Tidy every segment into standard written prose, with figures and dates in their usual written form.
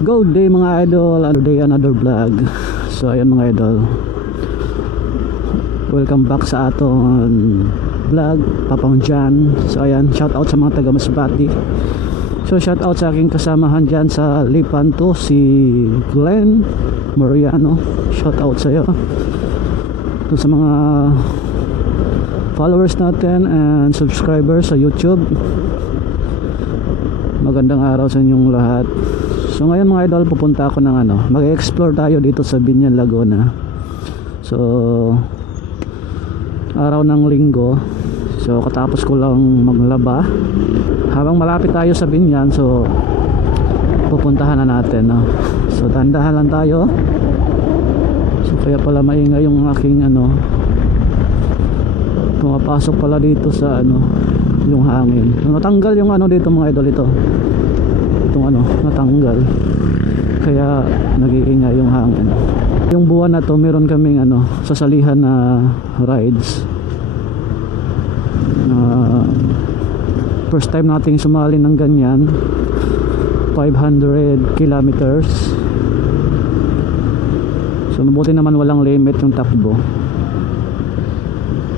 Good day mga idol, another day, another vlog. So ayan mga idol, welcome back sa atong vlog, Papang Jan. So ayan, shout out sa mga taga Masbati. So shout out sa aking kasamahan dyan sa Lipanto, si Glenn Moriano. Shout out sa iyo. So, sa mga followers natin and subscribers sa YouTube, magandang araw sa inyong lahat. So ngayon mga idol, pupunta ako ng mag-explore tayo dito sa Biñan, Laguna. So araw ng linggo. So katapos ko lang maglaba. Habang malapit tayo sa Biñan, so pupuntahan na natin, no? So dahan-dahan lang tayo. So kaya pala maingay yung aking pumapasok pala dito sa yung hangin. Natanggal yung dito mga idol, itong natanggal, kaya nag-iingay yung hangin. Yung buwan na to meron kaming sasalihan na rides. First time nating sumali ng ganyan, 500 kilometers. So mabuti naman walang limit yung takbo,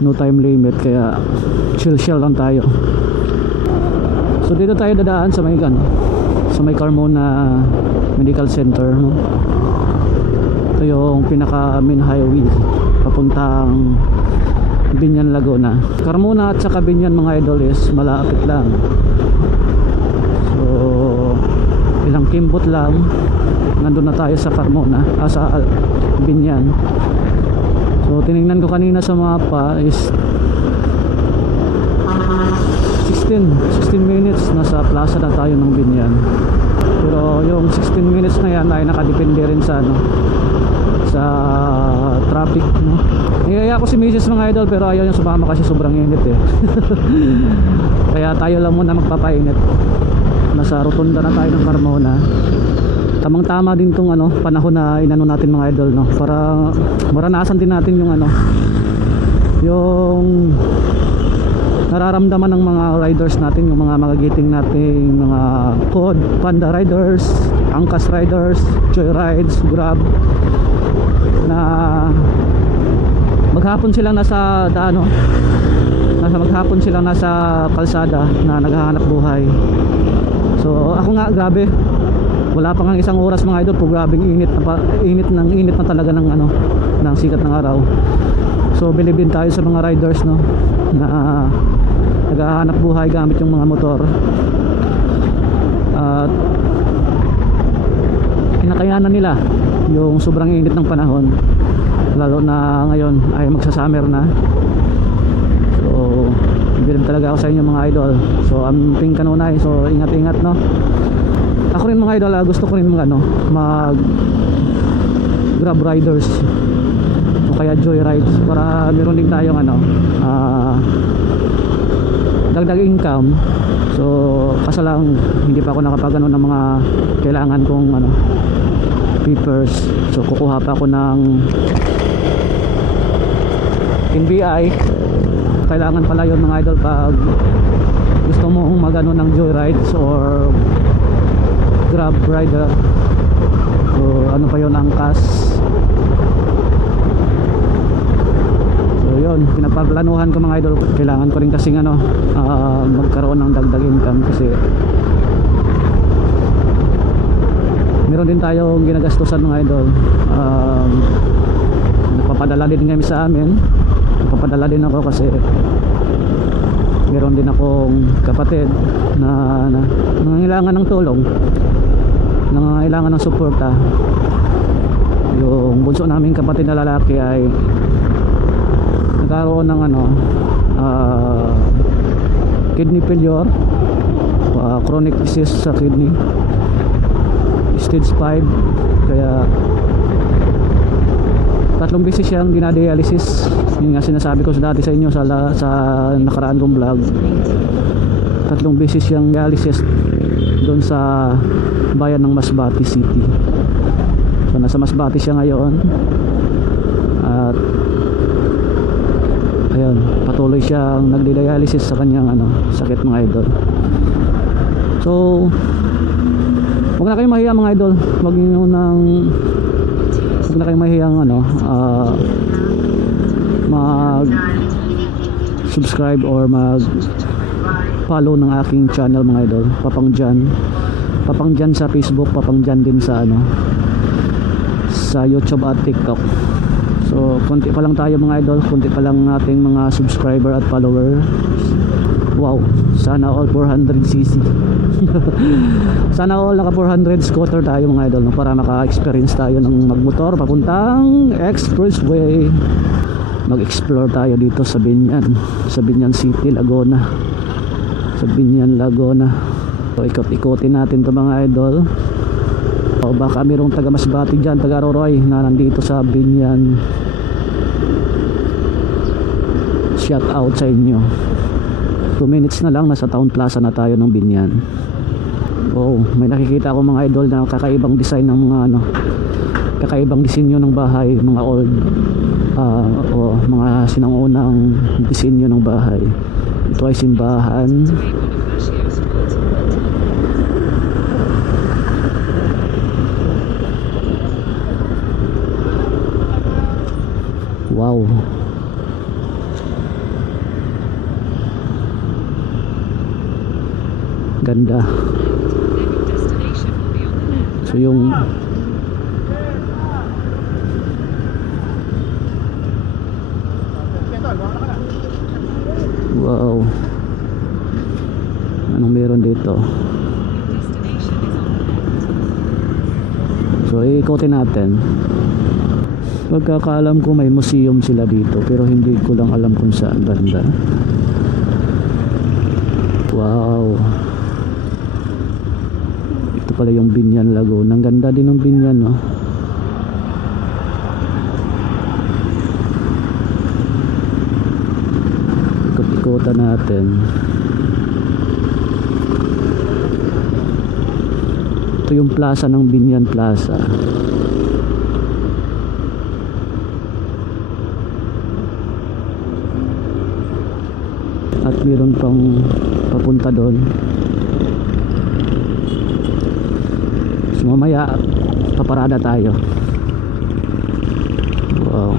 no time limit, kaya chill lang tayo. So dito tayo dadaan sa may Carmona Medical Center, no? Ito yung pinaka main highway papuntang Biñan, Laguna. Carmona at saka Biñan mga idol is malapit lang. So ilang kimbot lang nandun na tayo sa Carmona, sa Biñan. So tinignan ko kanina sa mapa is 16 minutes nasa plaza na tayo ng Biñan. Pero yung 16 minutes na yan ay nakadepende rin sa sa traffic, no? Niyaya ko si Mrs. mga idol, pero ayaw niya sumama kasi sobrang init Kaya tayo lang muna magpapainit. Nasa rotunda na tayo ng Carmona. Tamang tama din tong panahon na inano natin mga idol, no? Para maranasan din natin yung yung nararamdaman ng mga riders natin, yung mga magigiting nating mga Quad, Panda riders, Angkas riders, Joyrides, Grab, na maghapon silang nasa maghapon silang nasa kalsada na naghahanap buhay. So ako nga, grabe, wala pa nga isang oras mga idol, po grabing init na talaga ng sikat ng araw. So believe din tayo sa mga riders, no, na naghahanap buhay gamit yung mga motor. At kinakayanan nila yung sobrang init ng panahon, lalo na ngayon ay magsa-summer na. So believe talaga ako sa inyo mga idol. So amping kanunay, so ingat-ingat, no. Ako rin mga idol, gusto ko rin mag Grab riders o kaya Joyrides, para meron din tayong dagdag income. So kaso lang hindi pa ako nakapag ng mga kailangan kong papers. So kukuha pa ako ng NBI. Kailangan pala yun mga idol pag gusto mong ng Joyrides or Grab rider. So ano pa yun, Angkas. Yun, pinaplanuhan ko mga idol. Kailangan ko rin kasing magkaroon ng dagdag income, kasi meron din tayong ginagastusan mga idol. Nagpapadala din kami sa amin. Nagpapadala din ako kasi meron din akong kapatid na nangangailangan ng tulong, nangangailangan ng suporta. Yung bunso naming kapatid na lalaki ay nagkaroon ng kidney failure, chronic disease sa kidney, stage 5. Kaya 3 beses siyang dinadialysis. Yun nga sinasabi ko dati sa inyo sa nakaraan kong vlog. 3 beses siyang dialysis doon sa bayan ng Masbate City. So nasa Masbate siya ngayon. At ayun, patuloy siyang nagdi-dialysis sa kanyang sakit mga idol. So Huwag na kayong mahiya mga idol. Huwag na kayong mahiyang mag subscribe or mag follow ng aking channel mga idol. Papang Jan sa Facebook, Papang Jan din sa sa YouTube at TikTok. So konti pa lang tayo mga idol, konti pa lang ating mga subscriber at follower. Wow, sana all 400cc. Sana all naka 400 scooter tayo mga idol, no? Para maka-experience tayo ng magmotor papuntang expressway. Mag-explore tayo dito sa Binyan City, Laguna. Sa Binyan, Laguna. So ikot-ikotin natin to mga idol. O baka mayroong taga Masbate dyan, taga Roroy na nandito sa Binyan. Shout out sa inyo. 2 minutes na lang, nasa Town Plaza na tayo ng Binyan. Oh, may nakikita ako mga idol na kakaibang design ng mga kakaibang disenyo ng bahay, mga old mga sinangunang disenyo ng bahay. Ito ay simbahan. Wow. Ganda. So yung wow, anong meron dito? So ikotin natin. Pagkakaalam ko may museum sila dito, pero hindi ko lang alam kung saan banda. Wow, ito pala yung Binyan, Laguna. Ang ganda din ng Binyan, no? Ikot-ikotan natin. Ito yung plaza ng Binyan Plaza. At meron pang papunta doon. So mamaya paparada tayo. Wow.